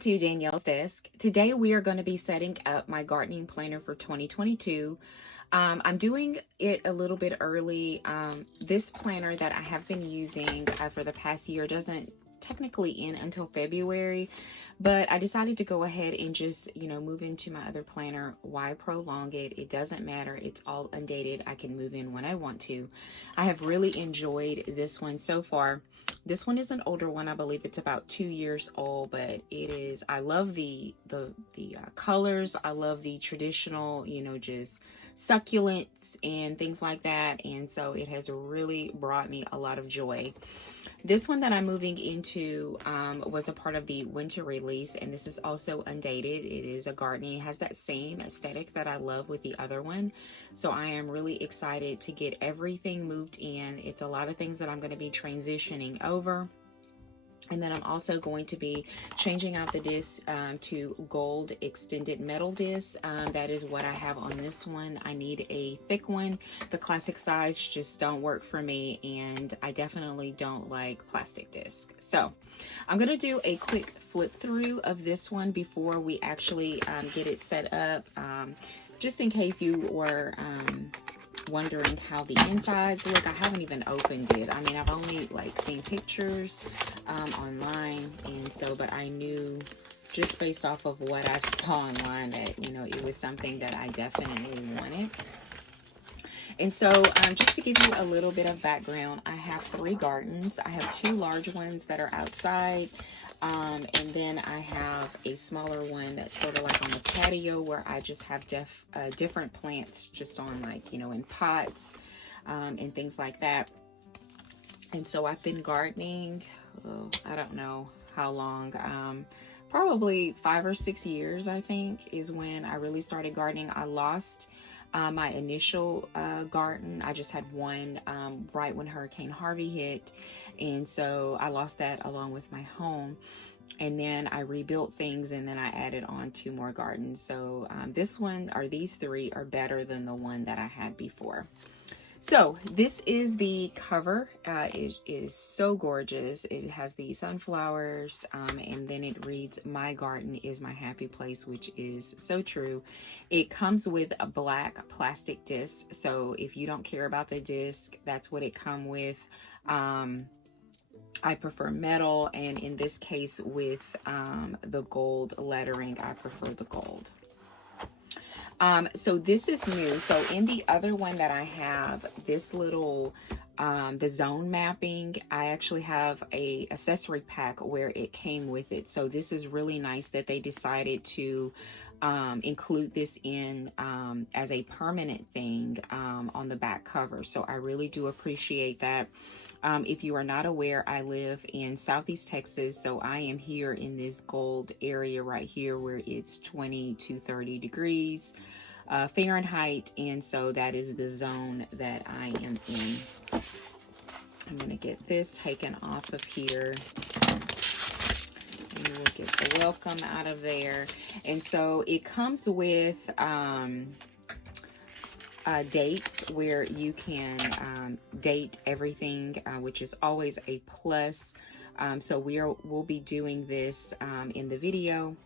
to Danielle's Desk. Today we are going to be setting up my gardening planner for 2022. I'm doing it a little bit early. This planner that I have been using for the past year doesn't technically end until February, but I decided to go ahead and just, move into my other planner. Why prolong it? It doesn't matter. It's all undated. I can move in when I want to. I have really enjoyed this one so far. This one is an older one. I believe it's about 2 years old, but it is, I love the colors. I love the traditional, just succulents and things like that. And so it has really brought me a lot of joy. This one that I'm moving into was a part of the winter release, and this is also undated. It is a gardening. It has that same aesthetic that I love with the other one. So I am really excited to get everything moved in. It's a lot of things that I'm going to be transitioning over. And then I'm also going to be changing out the disc to gold extended metal disc. That is what I have on this one. I need a thick one. The classic size just don't work for me, and I definitely don't like plastic disc. So I'm going to do a quick flip through of this one before we actually get it set up, just in case you were wondering how the insides look. I haven't even opened it. I mean, I've only seen pictures online, and so, but I knew just based off of what I saw online that it was something that I definitely wanted. And so just to give you a little bit of background, I have 3 gardens. I have 2 large ones that are outside, and then I have a smaller one that's sort of like on the patio where I just have different plants just on in pots and things like that. And so I've been gardening, I don't know how long, probably 5 or 6 years, I think, is when I really started gardening. I lost my initial garden. I just had one right when Hurricane Harvey hit, and so I lost that along with my home. And then I rebuilt things, and then I added on 2 more gardens. So these 3 are better than the one that I had before. So this is the cover. It is so gorgeous. It has the sunflowers, and then it reads, "My garden is my happy place," which is so true. It comes with a black plastic disc. So if you don't care about the disc, that's what it comes with. I prefer metal, and in this case with the gold lettering, I prefer the gold. So this is new. So in the other one that I have, this little, the zone mapping, I actually have a accessory pack where it came with it. So this is really nice that they decided to include this in as a permanent thing on the back cover. So I really do appreciate that. If you are not aware, I live in Southeast Texas, so I am here in this gold area right here where it's 20 to 30 degrees Fahrenheit, and so that is the zone that I am in. I'm going to get this taken off of here. And we'll get the welcome out of there. And so it comes with dates where you can date everything, which is always a plus. So we'll be doing this in the video.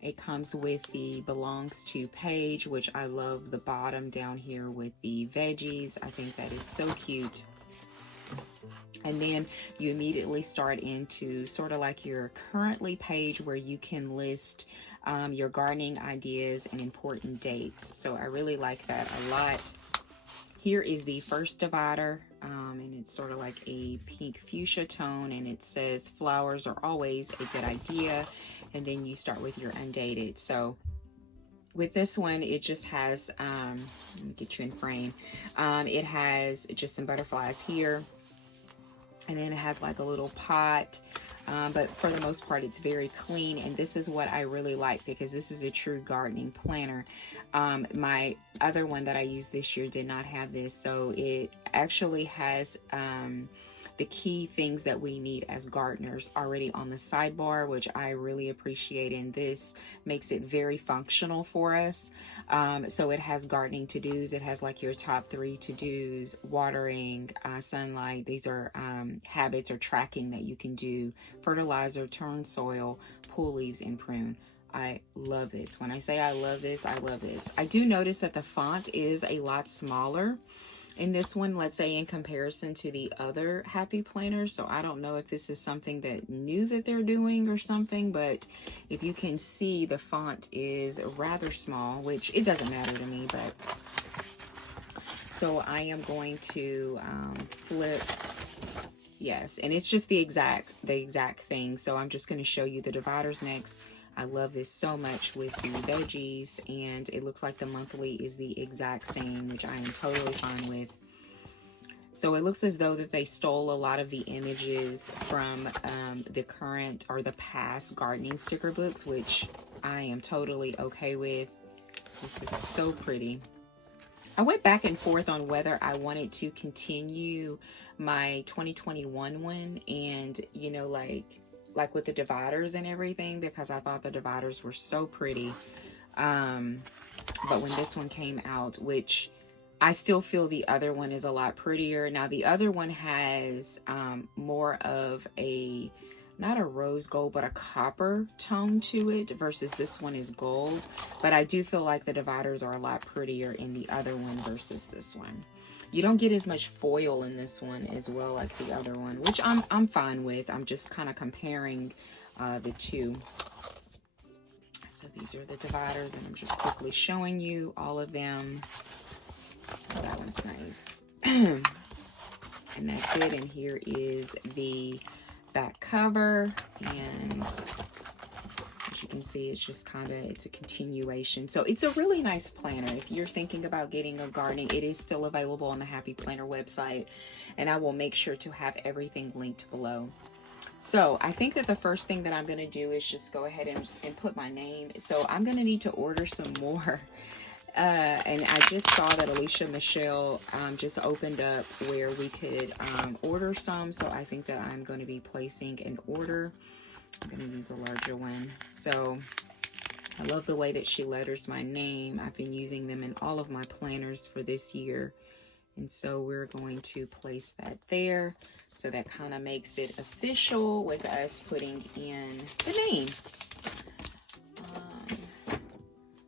It comes with the belongs to page, which I love the bottom down here with the veggies. I think that is so cute. And then you immediately start into sort of like your currently page where you can list your gardening ideas and important dates. So I really like that a lot. Here is the first divider, and it's sort of like a pink fuchsia tone, and it says flowers are always a good idea. And then you start with your undated. So with this one, it just has, let me get you in frame. It has just some butterflies here. And then it has like a little pot. But for the most part, it's very clean. And this is what I really like because this is a true gardening planner. My other one that I used this year did not have this. So it actually has the key things that we need as gardeners already on the sidebar, which I really appreciate. And this makes it very functional for us. So it has gardening to-dos. It has like your top 3 to-dos: watering, sunlight. These are habits or tracking that you can do: fertilizer, turn soil, pull leaves, and prune. I love this. When I say I love this, I love this. I do notice that the font is a lot smaller in this one, let's say in comparison to the other Happy Planners. So I don't know if this is something that new that they're doing or something, but if you can see, the font is rather small, which it doesn't matter to me. But so I am going to flip. Yes, and it's just the exact thing. So I'm just going to show you the dividers next. I love this so much with your veggies, and it looks like the monthly is the exact same, which I am totally fine with. So it looks as though that they stole a lot of the images from the current or the past gardening sticker books, which I am totally okay with. This is so pretty. I went back and forth on whether I wanted to continue my 2021 one and, you know, like with the dividers and everything, because I thought the dividers were so pretty. But when this one came out, which I still feel the other one is a lot prettier. Now the other one has more of a, not a rose gold, but a copper tone to it, versus this one is gold. But I do feel like the dividers are a lot prettier in the other one versus this one. You don't get as much foil in this one as well like the other one, which I'm fine with. I'm just kind of comparing the two. So these are the dividers, and I'm just quickly showing you all of them. Oh, that one's nice. And that's it. And here is the back cover, and as you can see, it's just it's a continuation. So it's a really nice planner. If you're thinking about getting a gardening, it is still available on the Happy Planner website, and I will make sure to have everything linked below. So I think that the first thing that I'm going to do is just go ahead and put my name. So I'm going to need to order some more. And I just saw that Alicia Michelle just opened up where we could order some. So I think that I'm going to be placing an order. I'm going to use a larger one. So I love the way that she letters my name. I've been using them in all of my planners for this year. And so we're going to place that there. So that kind of makes it official with us putting in the name.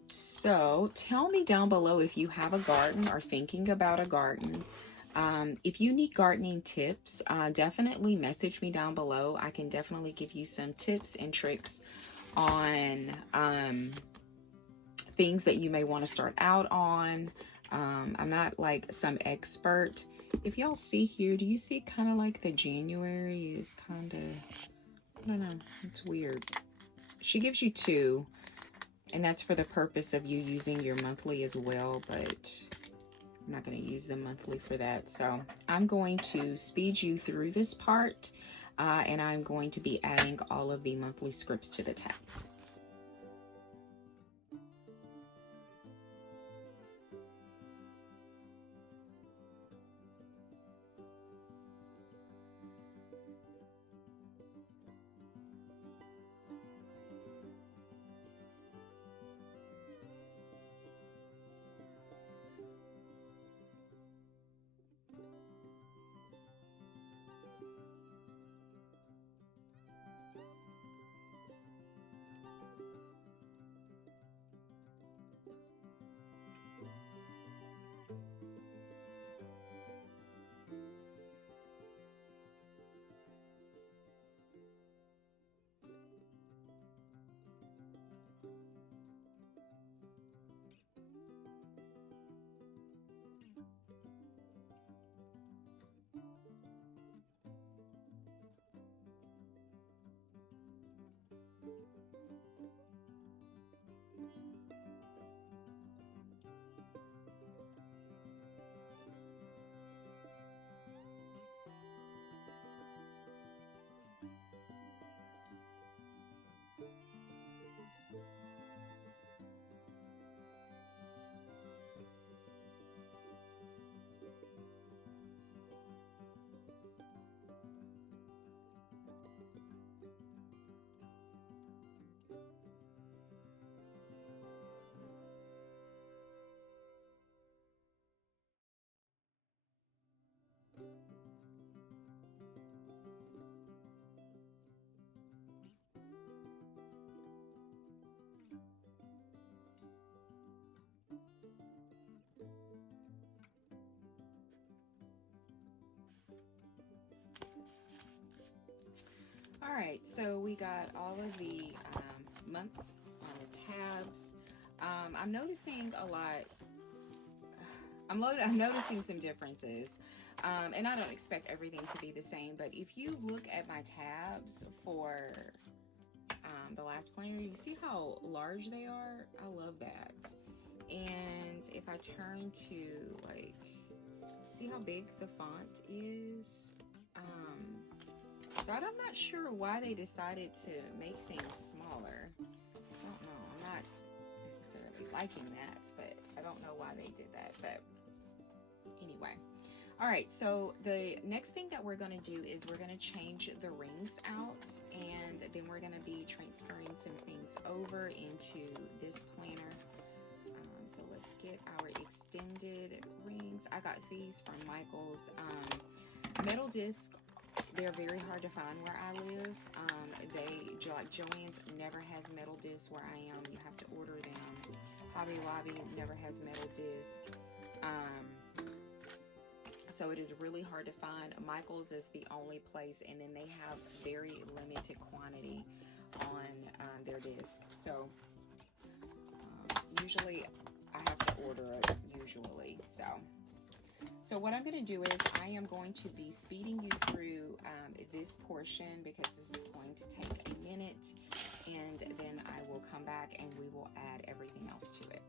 So tell me down below if you have a garden or thinking about a garden. If you need gardening tips, definitely message me down below. I can definitely give you some tips and tricks on things that you may want to start out on. I'm not like some expert. If y'all see here, do you see kind of like the January is kind of, I don't know, it's weird. She gives you 2, and that's for the purpose of you using your monthly as well, but I'm not going to use the monthly for that. So I'm going to speed you through this part, and I'm going to be adding all of the monthly scripts to the tabs. All right, so we got all of the months on the tabs. I'm noticing a lot. I'm noticing some differences, and I don't expect everything to be the same. But if you look at my tabs for the last planner, you see how large they are. I love that. And if I turn to like, see how big the font is. So I'm not sure why they decided to make things smaller. I don't know. I'm not necessarily liking that, but I don't know why they did that. But anyway. All right, so the next thing that we're going to do is we're going to change the rings out, and then we're going to be transferring some things over into this planner. So let's get our extended rings. I got these from Michael's. Metal disc, they're very hard to find where I live. Like Joann's never has metal discs where I am. You have to order them. Hobby Lobby never has metal disc. So it is really hard to find. Michael's is the only place, and then they have very limited quantity on their disc. So usually I have to order it usually. So what I'm going to do is I am going to be speeding you through this portion because this is going to take a minute, and then I will come back and we will add everything else to it.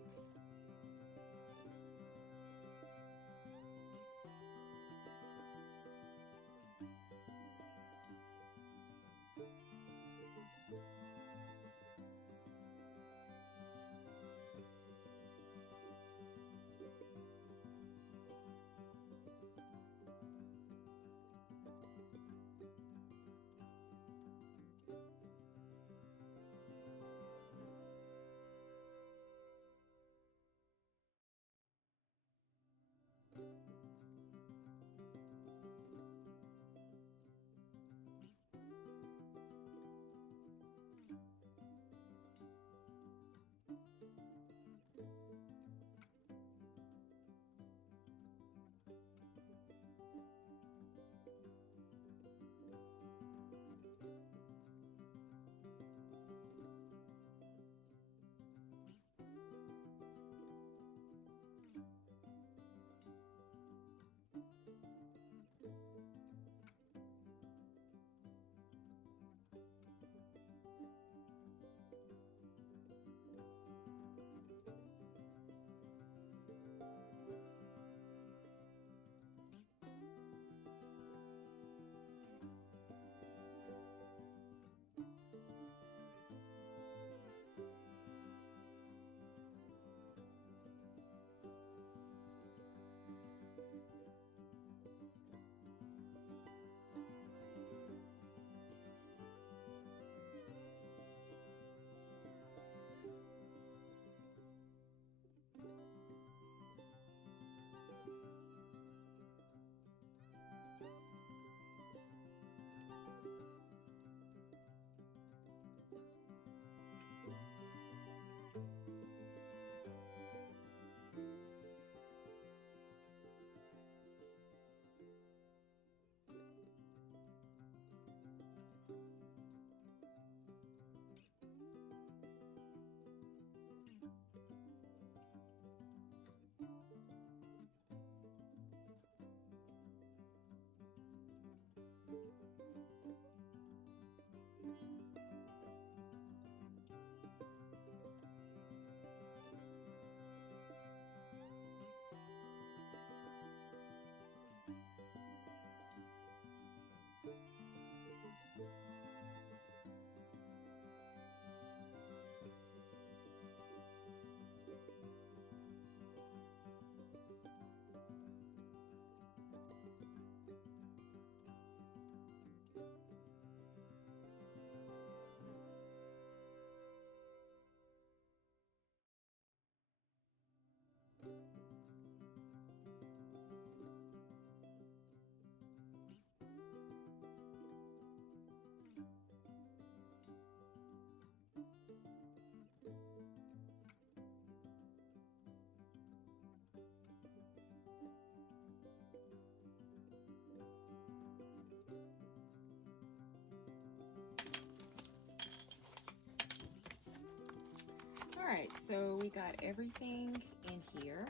so we got everything in here.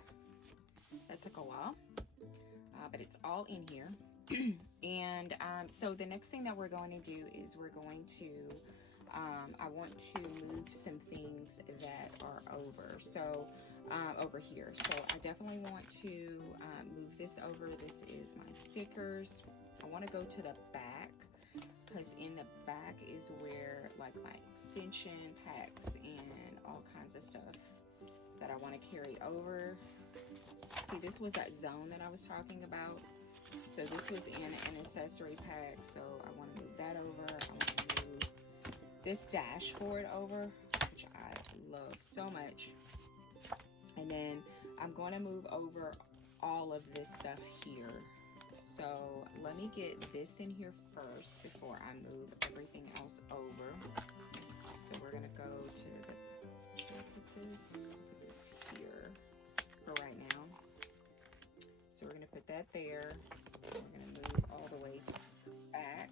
That took a while, but it's all in here. And so the next thing that we're going to do is we're going to, I want to move some things that are over. So over here. So I definitely want to move this over. This is my stickers. I want to go to the back, because in the back is where like my extension packs and all kinds of stuff that I want to carry over. See, this was that zone that I was talking about. So this was in an accessory pack, so I want to move that over. I want to move this dashboard over, which I love so much. And then I'm going to move over all of this stuff here. So let me get this in here first before I move everything else over. So we're gonna go to the, put this here for right now. So we're gonna put that there. We're gonna move all the way to the back.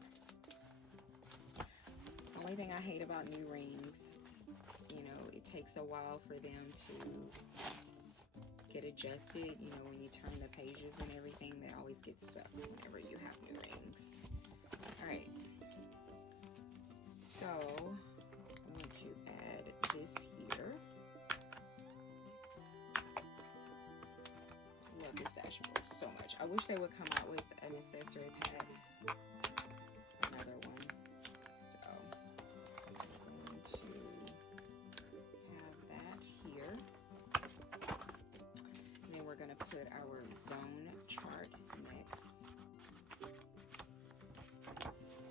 The only thing I hate about new rings, you know, it takes a while for them to get adjusted. You know, when you turn the pages and everything, they always get stuck whenever you have new rings. All right, so I'm going to add this here. Love this dashboard so much. I wish they would come out with an accessory pack, another one. So I'm going to have that here. And then we're going to put our zone chart next,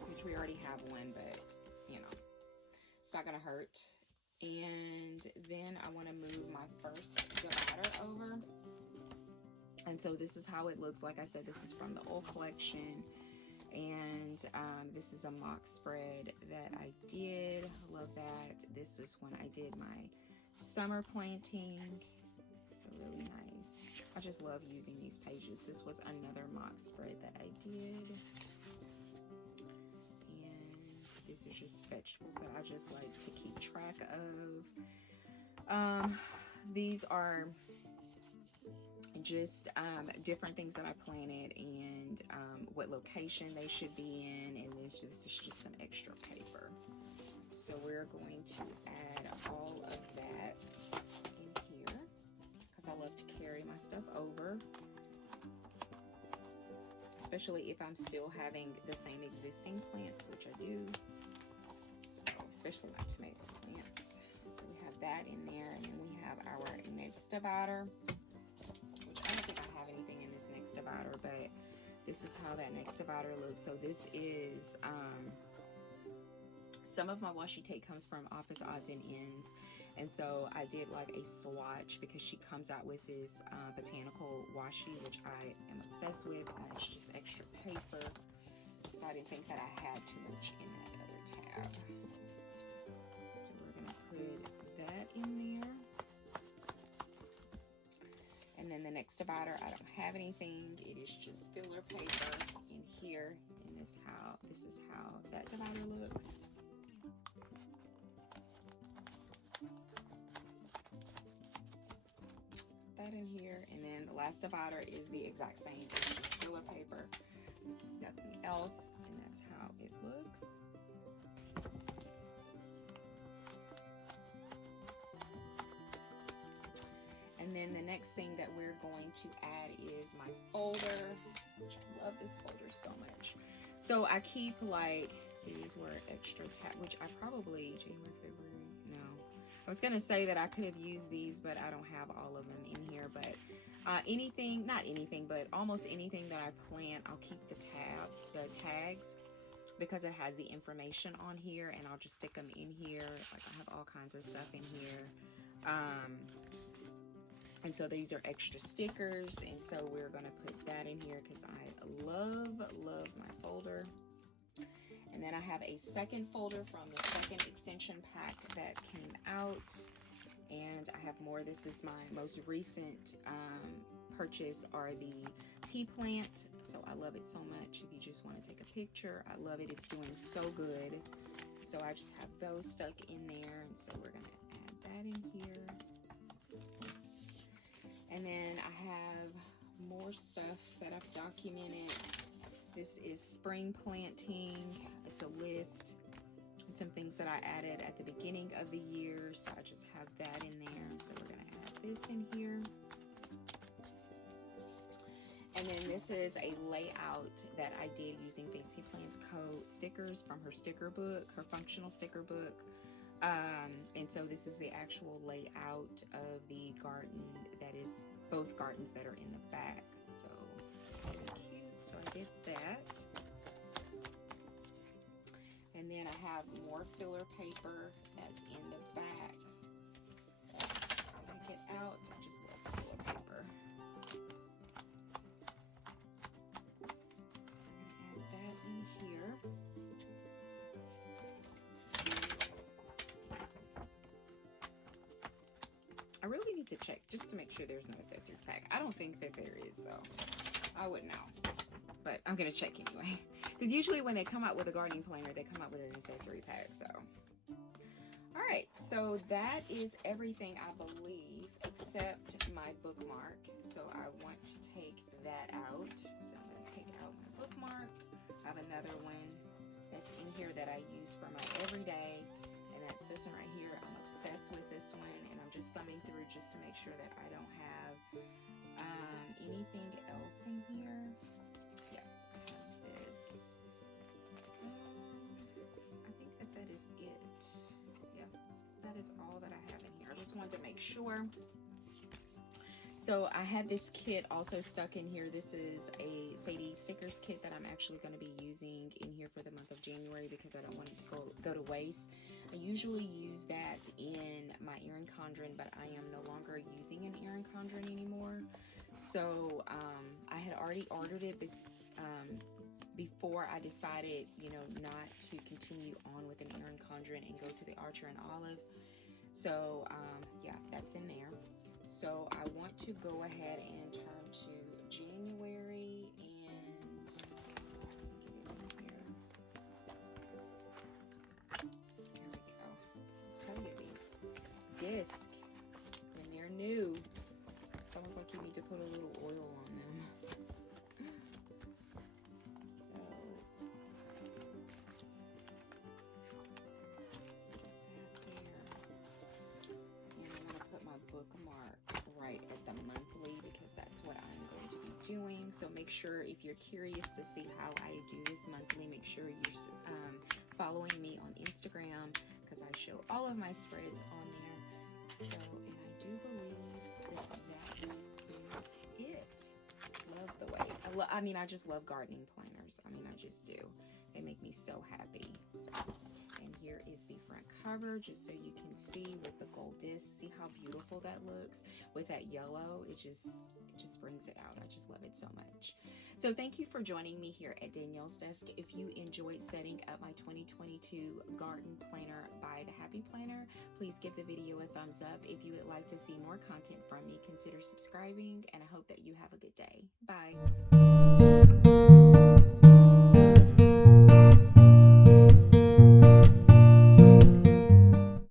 which we already have one, but you know, it's not going to hurt. And then I want to move my first divider over. And so this is how it looks. Like I said, this is from the old collection. And this is a mock spread that I did. Love that. This was when I did my summer planting. So really nice. I just love using these pages. This was another mock spread that I did. And these are just vegetables that I just like to keep track of. These are just different things that I planted and what location they should be in, and then this is just some extra paper. So we're going to add all of that in here because I love to carry my stuff over, especially if I'm still having the same existing plants, which I do. So especially my tomato plants. So we have that in there, and then we have our next divider. I don't think I have anything in this next divider, but this is how that next divider looks. So this is, some of my washi tape comes from Office Odds and Ends. And so I did like a swatch because she comes out with this botanical washi, which I am obsessed with. And that's just extra paper. So I didn't think that I had too much in that other tab. So we're going to put that in there. And then the next divider, I don't have anything. It is just filler paper in here. And this is how that divider looks. That in here. And then the last divider is the exact same. It's just filler paper, nothing else. And that's how it looks. And then the next thing that we're going to add is my folder, which I love this folder so much. So I keep like, see, these were extra tab, which I probably, January, February, no. I was gonna say that I could have used these, but I don't have all of them in here. But anything, not anything, but almost anything that I plant, I'll keep the tags, because it has the information on here, and I'll just stick them in here. Like I have all kinds of stuff in here. And so these are extra stickers, and so we're gonna put that in here because I love my folder. And then I have a second folder from the second extension pack that came out, and I have more. This is my most recent purchase, are the tea plant. So I love it so much. If you just want to take a picture, I love it. It's doing so good. So I just have those stuck in there, and so we're gonna add that in here. And then I have more stuff that I've documented. This is spring planting. It's a list and some things that I added at the beginning of the year. So I just have that in there. So we're gonna add this in here. And then this is a layout that I did using Fancy Plans Co. stickers from her sticker book, her functional sticker book. And so this is the actual layout of the garden, that is both gardens that are in the back. So really cute. So I did that. And then I have more filler paper that's in the back. Take it out. I just love filler paper. So I'm gonna add that in here. I really need to check just to make sure there's no accessory pack. I don't think that there is though. I wouldn't know, but I'm gonna check anyway. Because usually when they come out with a gardening planner, they come out with an accessory pack, so. All right, so that is everything I believe, except my bookmark. So I want to take that out. So I'm gonna take out my bookmark. I have another one that's in here that I use for my everyday. And that's this one right here. I'm obsessed with this one, and I'm just thumbing through just to make sure that I don't have anything else in here. Yes, I have this. I think that is it. Yeah, that is all that I have in here. I just wanted to make sure. So I have this kit also stuck in here. This is a Sadie stickers kit that I'm actually going to be using in here for the month of January because I don't want it to go to waste. I usually use that in my Erin Condren, but I am no longer using an Erin Condren anymore. So I had already ordered it before I decided, you know, not to continue on with an Erin Condren and go to the Archer and Olive. So yeah, that's in there. So I want to go ahead and turn to January and get it in here. There we go. I'll tell you, these discs, when they're new, it's almost like you need to put a little oil on them. Bookmark right at the monthly because that's what I'm going to be doing. So make sure, if you're curious to see how I do this monthly, make sure you're following me on Instagram because I show all of my spreads on there. So, and I do believe that is it. Love the way I mean, I just love gardening planners. I mean, I just do. They make me so happy. So, and here is the front cover, just so you can see with the gold disc. See how beautiful that looks with that yellow. It just brings it out. I just love it so much. So thank you for joining me here at Danielle's Desk. If you enjoyed setting up my 2022 garden planner by the Happy Planner, please give the video a thumbs up. If you would like to see more content from me, consider subscribing, and I hope that you have a good day. Bye.